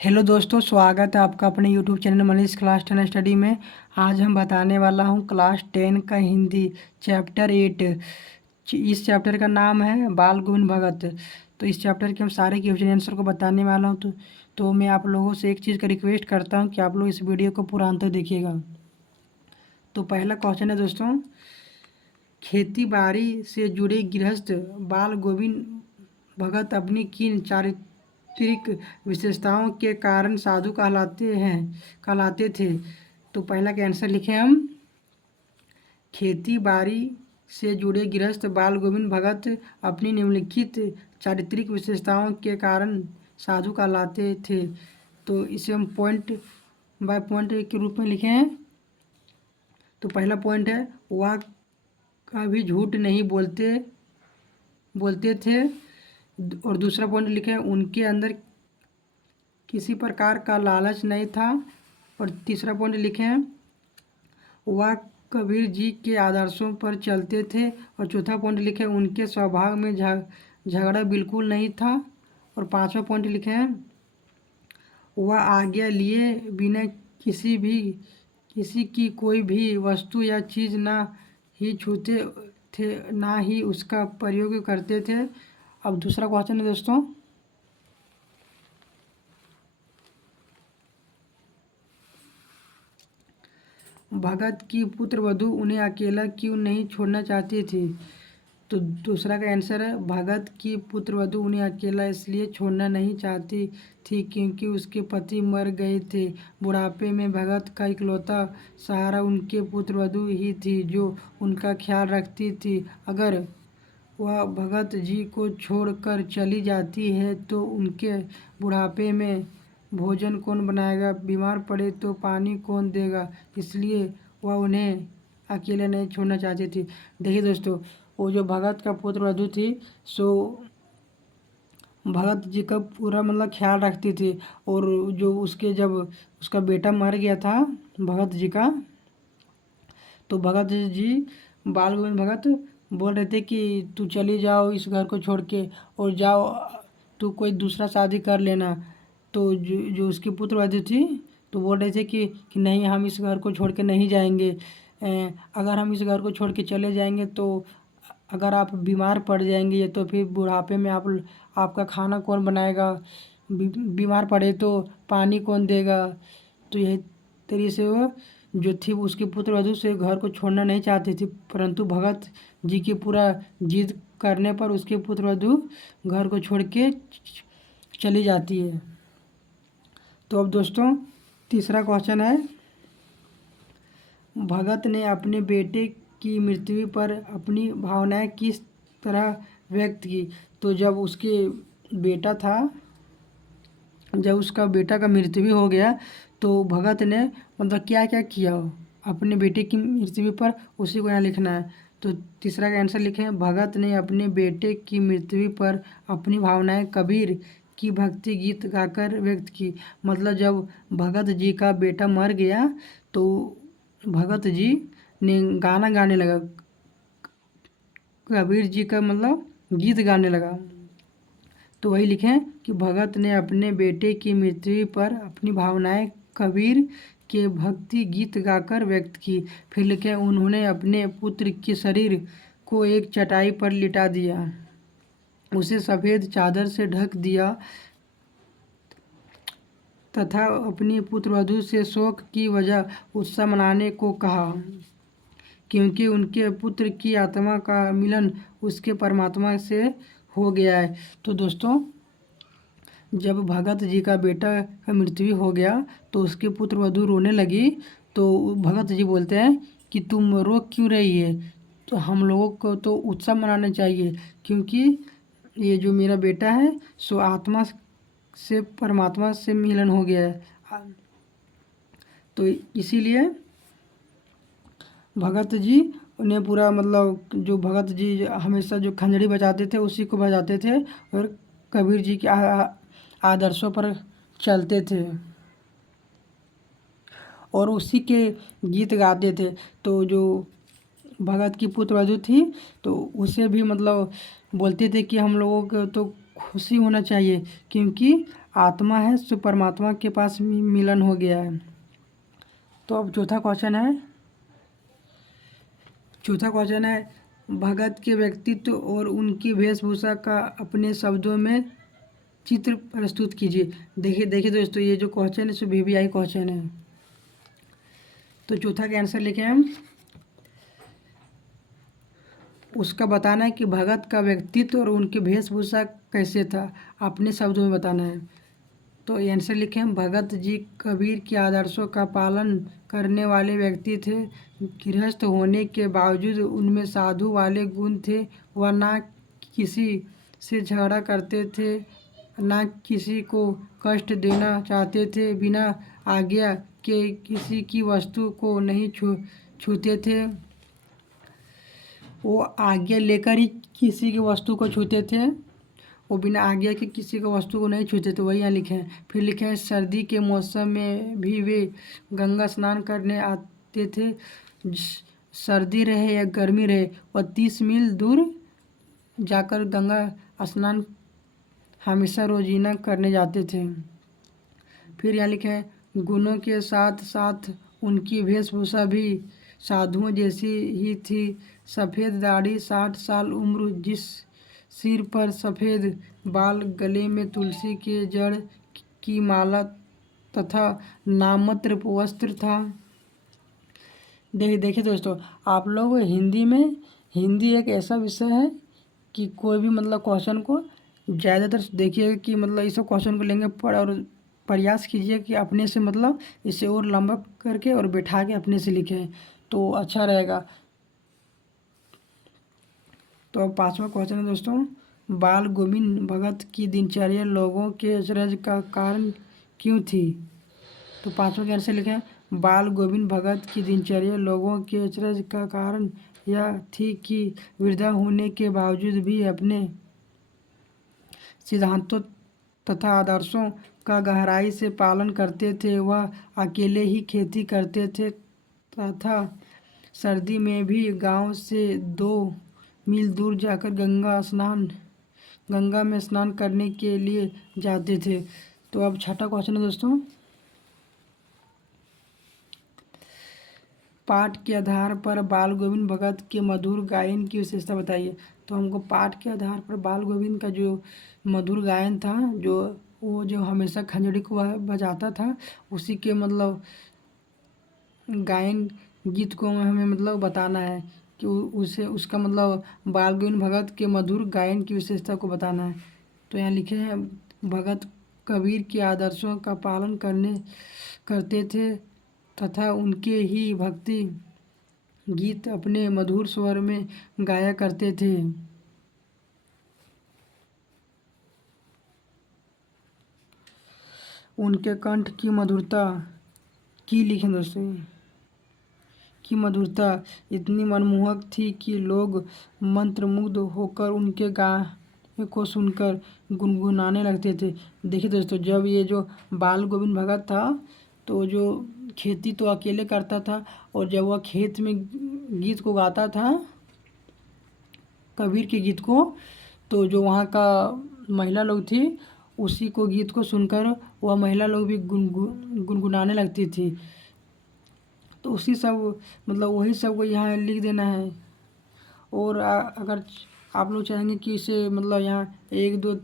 Hello दोस्तों, स्वागत है आपका अपने YouTube channel Manish class 10 study में। आज हम बताने वाला हूँ क्लास 10 का हिंदी चैप्टर 8। इस चैप्टर का नाम है बाल गोविंद भगत। तो इस चैप्टर के हम सारे क्वेश्चन आंसर को बताने वाला हूँ। तो मैं आप लोगों से एक चीज़ का रिक्वेस्ट करता हूँ कि आप लोग इस वीडियो को पूरा अंत तक देखिएगा। तो पहला क्वेश्चन है दोस्तों, खेती बाड़ी से जुड़े गृहस्थ बाल गोविंद भगत अपनी किन चारित्रिक विशेषताओं के कारण साधु कहलाते थे। तो पहला का आंसर लिखे हम, खेती बाड़ी से जुड़े गृहस्थ बाल गोविंद भगत अपनी निम्नलिखित चारित्रिक विशेषताओं के कारण साधु कहलाते थे। तो इसे हम पॉइंट बाय पॉइंट के रूप में लिखे हैं। तो पहला पॉइंट है, वह कभी झूठ नहीं बोलते थे। और दूसरा पॉइंट लिखे हैं, उनके अंदर किसी प्रकार का लालच नहीं था। और तीसरा पॉइंट लिखे हैं, वह कबीर जी के आदर्शों पर चलते थे। और चौथा पॉइंट लिखे हैं, उनके स्वभाव में झगड़ा बिल्कुल नहीं था। और पांचवा पॉइंट लिखे हैं, वह आज्ञा लिए बिना किसी की कोई भी वस्तु या चीज़ ना ही छूते थे, ना ही उसका प्रयोग करते थे। अब दूसरा क्वेश्चन है दोस्तों, भगत की पुत्र वधू उन्हें अकेला क्यों नहीं छोड़ना चाहती थी। तो दूसरा का आंसर है, भगत की पुत्र वधू उन्हें अकेला इसलिए छोड़ना नहीं चाहती थी क्योंकि उसके पति मर गए थे। बुढ़ापे में भगत का इकलौता सहारा उनके पुत्र वधू ही थी जो उनका ख्याल रखती थी। अगर वह भगत जी को छोड़कर चली जाती है तो उनके बुढ़ापे में भोजन कौन बनाएगा, बीमार पड़े तो पानी कौन देगा, इसलिए वह उन्हें अकेले नहीं छोड़ना चाहती थी। देखिए दोस्तों, वो जो भगत का पुत्र वधू थी सो भगत जी का पूरा मतलब ख्याल रखती थी। और जो उसके जब उसका बेटा मर गया था भगत जी का, तो भगत जी बाल गोविंद भगत बोल रहे थे कि तू चली जाओ इस घर को छोड़ के, और जाओ तू कोई दूसरा शादी कर लेना। तो जो उसकी पुत्रवधू थी तो बोल रहे थे कि नहीं, हम इस घर को छोड़ के नहीं जाएंगे। अगर हम इस घर को छोड़ के चले जाएंगे तो अगर आप बीमार पड़ जाएंगे तो फिर बुढ़ापे में आपका खाना कौन बनाएगा, बीमार पड़े तो पानी कौन देगा। तो यही तरीके से वो जो थी उसके पुत्रवधू से घर को छोड़ना नहीं चाहती थी, परंतु भगत जी की पूरा जिद करने पर उसके पुत्रवधू घर को छोड़ के चली जाती है। तो अब दोस्तों तीसरा क्वेश्चन है, भगत ने अपने बेटे की मृत्यु पर अपनी भावनाएं किस तरह व्यक्त की। तो जब उसका बेटा का मृत्यु हो गया तो भगत ने मतलब क्या क्या किया अपने बेटे की मृत्यु पर, उसी को यहाँ लिखना है। तो तीसरा का आंसर लिखें, भगत ने अपने बेटे की मृत्यु पर अपनी भावनाएं कबीर की भक्ति गीत गाकर व्यक्त की। मतलब जब भगत जी का बेटा मर गया तो भगत जी ने गाना गाने लगा, कबीर जी का मतलब गीत गाने लगा। तो वही लिखें कि भगत ने अपने बेटे की मृत्यु पर अपनी भावनाएं कबीर के भक्ति गीत गाकर व्यक्त की। फिर लिखें, उन्होंने अपने पुत्र के शरीर को एक चटाई पर लिटा दिया, उसे सफ़ेद चादर से ढक दिया तथा अपनी पुत्रवधू से शोक की वजह उत्सव मनाने को कहा क्योंकि उनके पुत्र की आत्मा का मिलन उसके परमात्मा से हो गया है। तो दोस्तों जब भगत जी का बेटा का मृत्यु हो गया तो उसके पुत्र वधू रोने लगी। तो भगत जी बोलते हैं कि तुम रो क्यों रही है, तो हम लोगों को तो उत्सव मनाना चाहिए क्योंकि ये जो मेरा बेटा है सो आत्मा से परमात्मा से मिलन हो गया है। तो इसीलिए भगत जी उन्हें पूरा मतलब जो भगत जी हमेशा जो खंजड़ी बजाते थे उसी को बजाते थे और कबीर जी के आदर्शों पर चलते थे और उसी के गीत गाते थे। तो जो भगत की पुत्रवधू थी तो उसे भी मतलब बोलते थे कि हम लोगों को तो खुशी होना चाहिए क्योंकि आत्मा है सो परमात्मा के पास मिलन हो गया है। तो अब चौथा क्वेश्चन है भगत के व्यक्तित्व और उनकी वेशभूषा का अपने शब्दों में चित्र प्रस्तुत कीजिए। देखिए देखिए दोस्तों, ये जो क्वेश्चन है सो वीवीआई क्वेश्चन है। तो चौथा का आंसर लिखे हम, उसका बताना है कि भगत का व्यक्तित्व और उनकी वेशभूषा कैसे था, अपने शब्दों में बताना है। तो आंसर लिखे हम, भगत जी कबीर के आदर्शों का पालन करने वाले व्यक्ति थे। गृहस्थ होने के बावजूद उनमें साधु वाले गुण थे। वह ना किसी से झगड़ा करते थे, ना किसी को कष्ट देना चाहते थे। बिना आज्ञा के किसी की वस्तु को नहीं छूते थे। वो आज्ञा लेकर ही किसी की वस्तु को छूते थे। वो बिना आज्ञा के किसी को वस्तु को नहीं छूते थे, वही यहाँ लिखे हैं। फिर लिखे हैं सर्दी के मौसम में भी वे गंगा स्नान करने आते थे। सर्दी रहे या गर्मी रहे, वह 30 मील दूर जाकर गंगा स्नान हमेशा रोजीना करने जाते थे। फिर यहाँ लिखे हैं गुणों के साथ साथ उनकी वेशभूषा भी साधुओं जैसी ही थी। सफ़ेद दाढ़ी, 60 साल उम्र, जिस सिर पर सफ़ेद बाल, गले में तुलसी के जड़ की माला तथा नाममात्र वस्त्र था। देखिए दोस्तों, आप लोग हिंदी एक ऐसा विषय है कि कोई भी मतलब क्वेश्चन को ज़्यादातर देखिए कि मतलब इस क्वेश्चन को लेंगे और प्रयास कीजिए कि अपने से मतलब इसे और लंबा करके और बैठा के अपने से लिखें तो अच्छा रहेगा। तो अब 5वां क्वेश्चन है दोस्तों, बाल गोविंद भगत की दिनचर्या लोगों के अचरज का कारण क्यों थी। तो 5वां के आंसर लिखें, बाल गोविंद भगत की दिनचर्या लोगों के अचरज का कारण यह थी कि वृद्धा होने के बावजूद भी अपने सिद्धांतों तथा आदर्शों का गहराई से पालन करते थे। वह अकेले ही खेती करते थे तथा सर्दी में भी गांव से 2 मील दूर जाकर गंगा में स्नान करने के लिए जाते थे। तो अब 6ठा क्वेश्चन है दोस्तों, पाठ के आधार पर बाल गोविंद भगत के मधुर गायन की विशेषता बताइए। तो हमको पाठ के आधार पर बाल गोविंद का जो मधुर गायन था, जो हमेशा खंजड़ी को बजाता था, उसी के मतलब गायन गीत को हमें मतलब बताना है कि उसका मतलब बाल गोविंद भगत के मधुर गायन की विशेषता को बताना है। तो यहाँ लिखे हैं, भगत कबीर के आदर्शों का पालन करते थे तथा उनके ही भक्ति गीत अपने मधुर स्वर में गाया करते थे। उनके कंठ की मधुरता की लिखें दोस्तों, की मधुरता इतनी मनमोहक थी कि लोग मंत्रमुग्ध होकर उनके गाने को सुनकर गुनगुनाने लगते थे। देखिए दोस्तों, जब ये जो बाल गोविंद भगत था तो जो खेती तो अकेले करता था, और जब वह खेत में गीत को गाता था कबीर के गीत को, तो जो वहाँ का महिला लोग थी उसी को गीत को सुनकर वह महिला लोग भी गुनगुनाने लगती थी। तो उसी सब मतलब वही सब को यहाँ लिख देना है। और अगर आप लोग चाहेंगे कि इसे मतलब यहाँ 1 2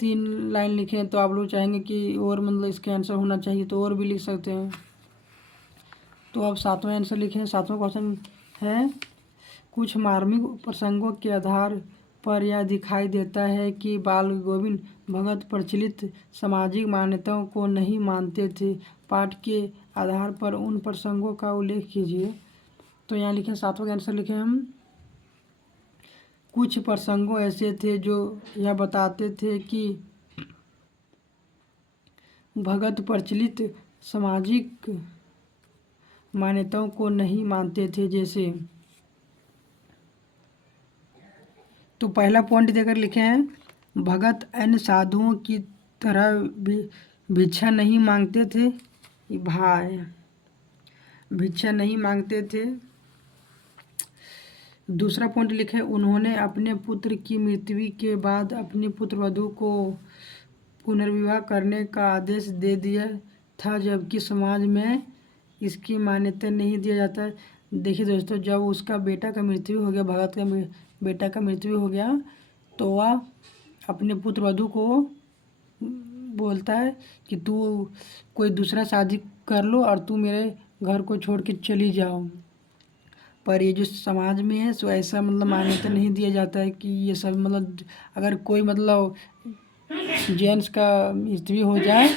3 लाइन लिखें, तो आप लोग चाहेंगे कि और मतलब इसके आंसर होना चाहिए तो और भी लिख सकते हैं। तो अब 7वां आंसर लिखें। 7वां क्वेश्चन है, कुछ मार्मिक प्रसंगों के आधार पर यह दिखाई देता है कि बाल गोविंद भगत प्रचलित सामाजिक मान्यताओं को नहीं मानते थे। पाठ के आधार पर उन प्रसंगों का उल्लेख कीजिए। तो यहाँ लिखें, 7वां का आंसर लिखें हम, कुछ प्रसंगों ऐसे थे जो यह बताते थे कि भगत प्रचलित सामाजिक मान्यताओं को नहीं मानते थे। जैसे तो पहला पॉइंट देकर लिखे हैं, भगत अन्य साधुओं की तरह भिक्षा नहीं मांगते थे। भाई भिक्षा नहीं मांगते थे। दूसरा पॉइंट लिखे, उन्होंने अपने पुत्र की मृत्यु के बाद अपनी पुत्रवधू को पुनर्विवाह करने का आदेश दे दिया था, जबकि समाज में इसकी मान्यता नहीं दिया जाता है। देखिए दोस्तों, जब उसका बेटा का मृत्यु हो गया, भगत का बेटा का मृत्यु हो गया, तो वह अपने पुत्र वधू को बोलता है कि तू कोई दूसरा शादी कर लो और तू मेरे घर को छोड़ के चली जाओ। पर ये जो समाज में है सो ऐसा मतलब मान्यता नहीं दिया जाता है कि ये सब मतलब अगर कोई मतलब जेंट्स का मृत्यु हो जाए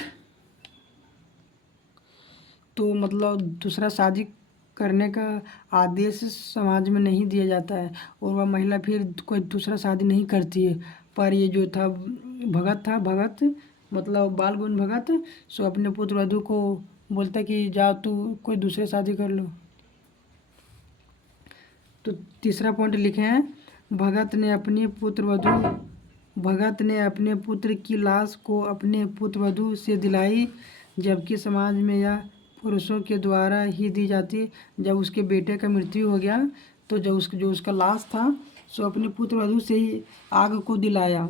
तो मतलब दूसरा शादी करने का आदेश समाज में नहीं दिया जाता है और वह महिला फिर कोई दूसरा शादी नहीं करती है। पर ये जो था भगत मतलब बाल गौन भगत सो अपने पुत्र वधू को बोलता कि जाओ तू कोई दूसरे शादी कर लो। तो तीसरा पॉइंट लिखे हैं, भगत ने अपने पुत्र की लाश को अपने पुत्र वधू से दिलाई, जबकि समाज में यह पुरुषों के द्वारा ही दी जाती। जब उसके बेटे का मृत्यु हो गया तो जब उसका लाश था सो अपने पुत्र वधू से ही आग को दिलाया,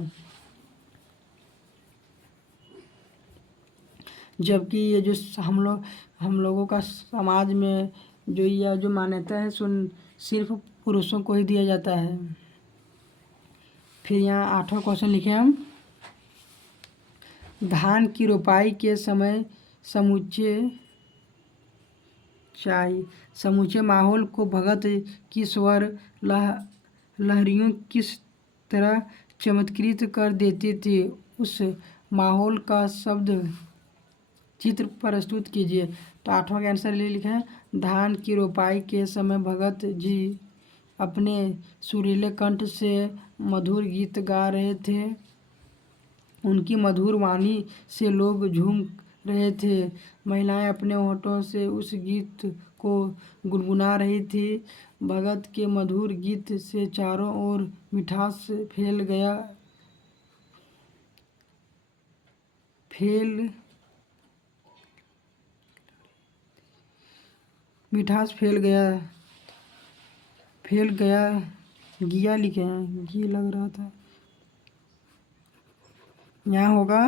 जबकि ये जो हम लोगों का समाज में जो यह जो मान्यता है सो सिर्फ पुरुषों को ही दिया जाता है। फिर यहाँ 8वां क्वेश्चन लिखे हम, धान की रोपाई के समय समूचे माहौल को भगत की स्वर लहरियों किस तरह चमत्कृत कर देती थी, उस माहौल का शब्द चित्र प्रस्तुत कीजिए। तो 8वां का आंसर लिखे हैं, धान की रोपाई के समय भगत जी अपने सुरीले कंठ से मधुर गीत गा रहे थे। उनकी मधुर वाणी से लोग झूम रहे थे। महिलाएं अपने होठों से उस गीत को गुनगुना रही थी। भगत के मधुर गीत से चारों ओर मिठास फैल गया गिया लिखे हैं, घी लग रहा था, यहाँ होगा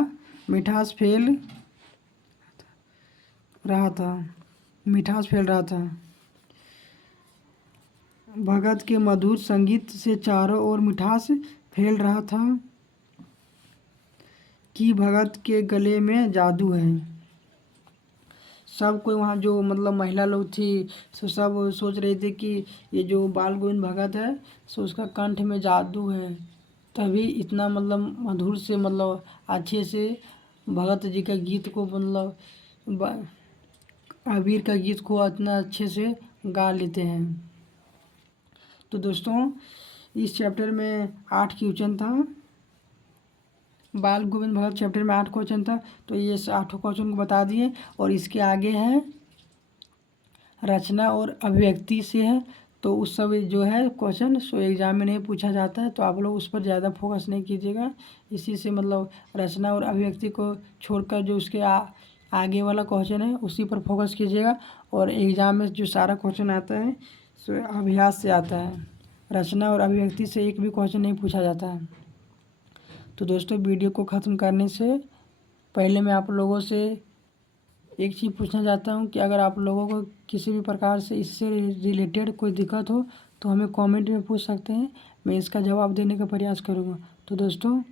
मिठास फैल रहा था। भगत के मधुर संगीत से चारों ओर मिठास फैल रहा था कि भगत के गले में जादू है। सब कोई वहाँ जो मतलब महिला लोग थी सो सब सोच रहे थे कि ये जो बाल गोविंद भगत है सो उसका कंठ में जादू है, तभी इतना मतलब मधुर से मतलब अच्छे से भगत जी का गीत को मतलब अबीर का गीत को इतना अच्छे से गा लेते हैं। तो दोस्तों इस चैप्टर में 8 क्वेश्चन था, बाल गोविंद भगत चैप्टर में 8 क्वेश्चन था, तो ये 8 क्वेश्चन को बता दिए। और इसके आगे है रचना और अभिव्यक्ति से है, तो उस सब जो है क्वेश्चन सो एग्जाम में नहीं पूछा जाता है, तो आप लोग उस पर ज़्यादा फोकस नहीं कीजिएगा। इसी से मतलब रचना और अभिव्यक्ति को छोड़कर जो उसके आगे वाला क्वेश्चन है उसी पर फोकस कीजिएगा। और एग्ज़ाम में जो सारा क्वेश्चन आता है सो अभ्यास से आता है, रचना और अभिव्यक्ति से एक भी क्वेश्चन नहीं पूछा जाता है। तो दोस्तों वीडियो को ख़त्म करने से पहले मैं आप लोगों से एक चीज़ पूछना चाहता हूँ कि अगर आप लोगों को किसी भी प्रकार से इससे रिलेटेड कोई दिक्कत हो तो हमें कमेंट में पूछ सकते हैं, मैं इसका जवाब देने का प्रयास करूँगा। तो दोस्तों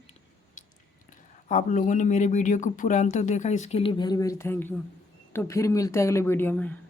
आप लोगों ने मेरे वीडियो को पूरा अंत तक देखा, इसके लिए वेरी वेरी थैंक यू। तो फिर मिलते हैं अगले वीडियो में।